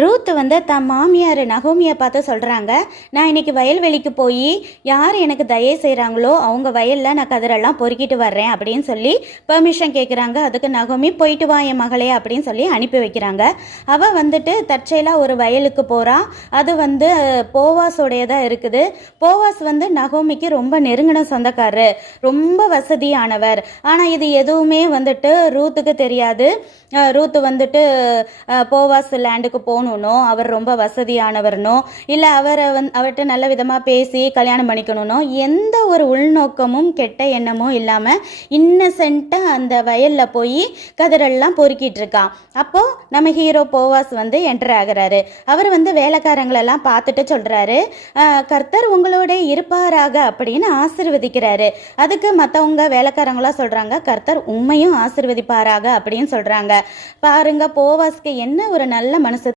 Ruth வந்து தன் மாமியார் நகோமியை பார்த்து சொல்கிறாங்க, நான் இன்னைக்கு வயல்வெளிக்கு போய் யார் எனக்கு தயை செய்கிறாங்களோ அவங்க வயலில் நான் கதிரெல்லாம் பொறுக்கிட்டு வர்றேன் அப்படின்னு சொல்லி பெர்மிஷன் கேட்குறாங்க. அதுக்கு நகோமி போயிட்டு வா என் மகளே அப்படின்னு சொல்லி அனுப்பி வைக்கிறாங்க. அவள் வந்துட்டு தற்செயலாக ஒரு வயலுக்கு போகிறா. அது வந்து போவாஸோடையதாக இருக்குது. போவாஸ் வந்து நகோமிக்கு ரொம்ப நெருங்கின சொந்தக்காரரு, ரொம்ப வசதியானவர். ஆனால் இது எதுவுமே வந்துட்டு ரூத்துக்கு தெரியாது. ரூத்து வந்துட்டு போவாஸ் லேண்டுக்கு போகணுன்னோ, அவர் ரொம்ப வசதியானவர்னோ, இல்லை அவர்கிட்ட நல்ல விதமாக பேசி கல்யாணம் பண்ணிக்கணுன்னோ எந்த ஒரு உள்நோக்கமும் கெட்ட எண்ணமும் இல்லாமல் இன்னசென்ட்டாக அந்த வயலில் போய் கதிரெல்லாம் பொறுக்கிட்டு இருக்கான். அப்போது நம்ம ஹீரோ போவாஸ் வந்து என்டர் ஆகிறாரு. அவர் வந்து வேலைக்காரங்களெல்லாம் பார்த்துட்டு சொல்கிறாரு, கர்த்தர் உங்களோட இருப்பாராக அப்படின்னு ஆசீர்வதிக்கிறாரு. அதுக்கு மற்றவங்க வேலைக்காரங்களாம் சொல்கிறாங்க, கர்த்தர் உண்மையும் ஆசீர்வதிப்பாராக அப்படின்னு சொல்கிறாங்க. பாருங்க, போவாஸ்க்கு என்ன ஒரு நல்ல மனசு